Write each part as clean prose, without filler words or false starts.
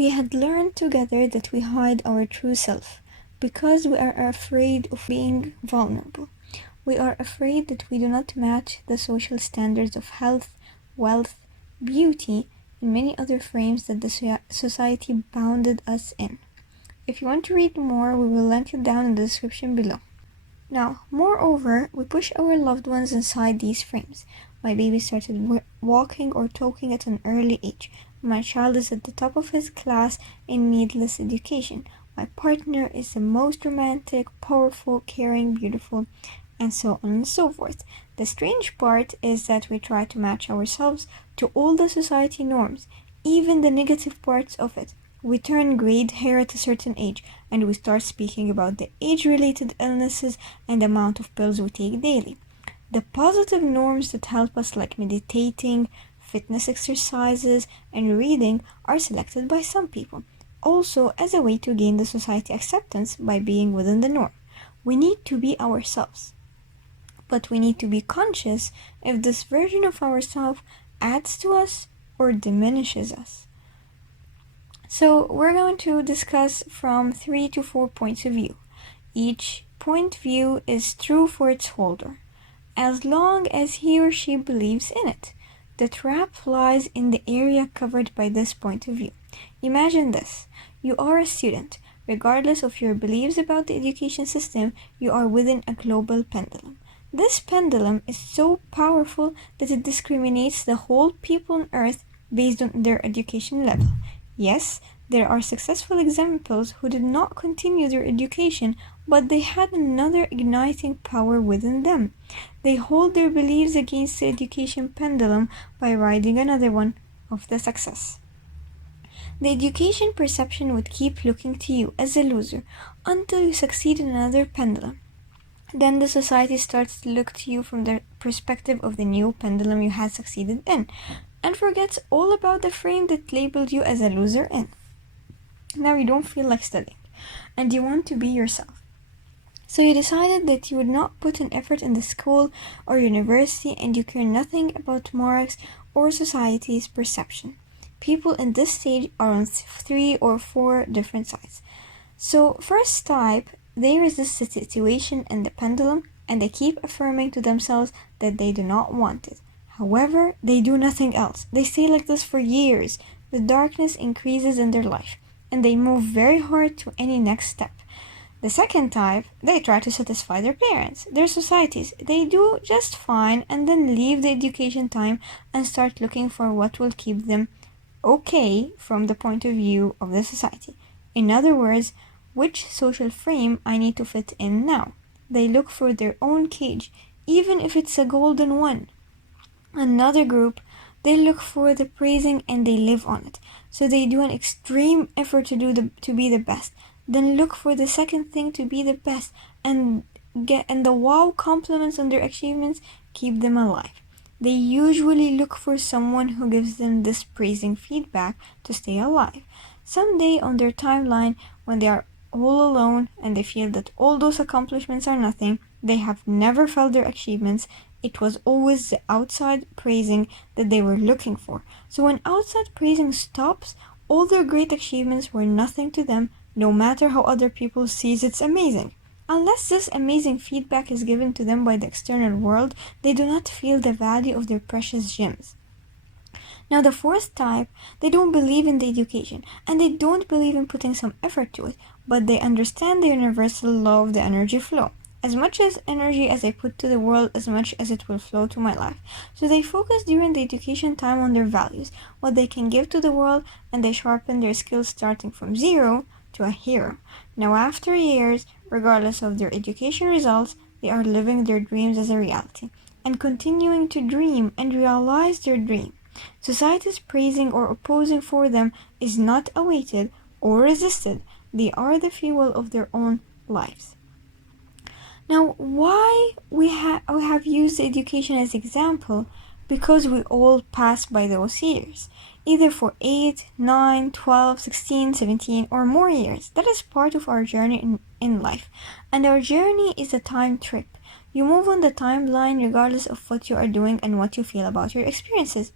We had learned together that we hide our true self because we are afraid of being vulnerable. We are afraid that we do not match the social standards of health, wealth, beauty, and many other frames that the society bounded us in. If you want to read more, we will link it down in the description below. Now, moreover, we push our loved ones inside these frames. My baby started walking or talking at an early age. My child is at the top of his class in needless education. My partner is the most romantic, powerful, caring, beautiful, and so on and so forth. The strange part is that we try to match ourselves to all the society norms, even the negative parts of it. We turn grayed hair at a certain age, and we start speaking about the age-related illnesses and the amount of pills we take daily. The positive norms that help us, like meditating, fitness exercises, and reading, are selected by some people, also as a way to gain the society acceptance by being within the norm. We need to be ourselves, but we need to be conscious if this version of ourselves adds to us or diminishes us. So we're going to discuss from 3 to 4 points of view. Each point of view is true for its holder, as long as he or she believes in it. The trap lies in the area covered by this point of view. Imagine this. You are a student. Regardless of your beliefs about the education system, you are within a global pendulum. This pendulum is so powerful that it discriminates the whole people on earth based on their education level. Yes, there are successful examples who did not continue their education, but they had another igniting power within them. They hold their beliefs against the education pendulum by riding another one of the success. The education perception would keep looking to you as a loser until you succeed in another pendulum. Then the society starts to look to you from the perspective of the new pendulum you had succeeded in, and forgets all about the frame that labeled you as a loser in. Now you don't feel like studying, and you want to be yourself. So you decided that you would not put an effort in the school or university, and you care nothing about marks or society's perception. People in this stage are on 3 or 4 different sides. So first type, they resist the situation and the pendulum, and they keep affirming to themselves that they do not want it. However, they do nothing else. They stay like this for years. The darkness increases in their life, and they move very hard to any next step. The second type, they try to satisfy their parents, their societies. They do just fine and then leave the education time and start looking for what will keep them okay from the point of view of the society. In other words, which social frame I need to fit in now. They look for their own cage, even if it's a golden one. Another group, they look for the praising and they live on it. So they do an extreme effort to be the best. Then look for the second thing to be the best, and the wow compliments on their achievements keep them alive. They usually look for someone who gives them this praising feedback to stay alive. Someday on their timeline, when they are all alone and they feel that all those accomplishments are nothing, they have never felt their achievements. It was always the outside praising that they were looking for. So when outside praising stops, all their great achievements were nothing to them, no matter how other people sees it's amazing. Unless this amazing feedback is given to them by the external world, they do not feel the value of their precious gems. Now the fourth type, they don't believe in the education, and they don't believe in putting some effort to it, but they understand the universal law of the energy flow. As much as energy as I put to the world, as much as it will flow to my life. So they focus during the education time on their values, what they can give to the world, and they sharpen their skills starting from 0 to a hero. Now after years, regardless of their education results, they are living their dreams as a reality, and continuing to dream and realize their dream. Society's praising or opposing for them is not awaited or resisted. They are the fuel of their own lives. Now, why we have used education as example? Because we all pass by those years, either for 8, 9, 12, 16, 17, or more years. That is part of our journey in life. And our journey is a time trip. You move on the timeline regardless of what you are doing and what you feel about your experiences.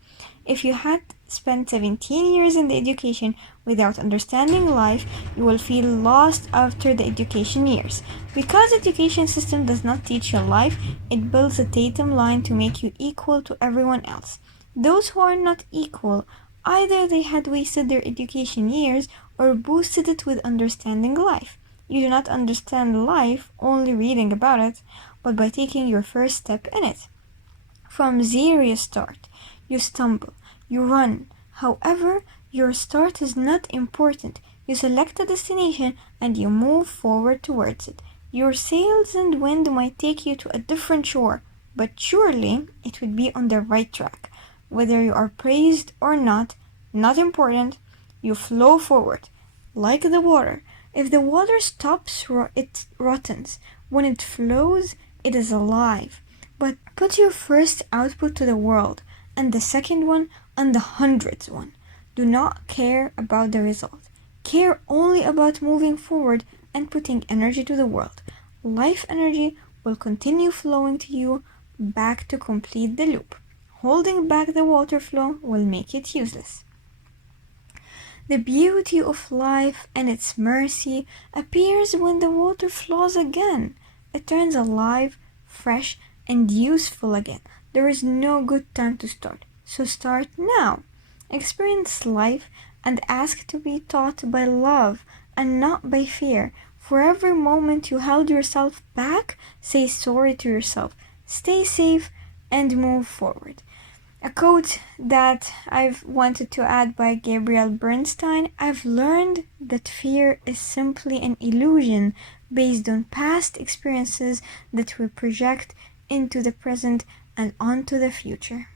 If you had spend 17 years in the education without understanding life, you will feel lost after the education years. Because education system does not teach you life, it builds a datum line to make you equal to everyone else. Those who are not equal, either they had wasted their education years or boosted it with understanding life. You do not understand life only reading about it, but by taking your first step in it. From zero you start. You stumble. You run. However, your start is not important. You select a destination and you move forward towards it. Your sails and wind might take you to a different shore, but surely it would be on the right track. Whether you are praised or not important. You flow forward, like the water. If the water stops, it rottens. When it flows, it is alive. But put your first output to the world, and the second one, and the 100th one. Do not care about the result. Care only about moving forward and putting energy to the world. Life energy will continue flowing to you back to complete the loop. Holding back the water flow will make it useless. The beauty of life and its mercy appears when the water flows again. It turns alive, fresh, and useful again. There is no good time to start, so start now. Experience life and ask to be taught by love and not by fear. For every moment you held yourself back, say sorry to yourself. Stay safe and move forward. A quote that I've wanted to add by Gabriel Bernstein: I've learned that fear is simply an illusion based on past experiences that we project into the present and onto the future.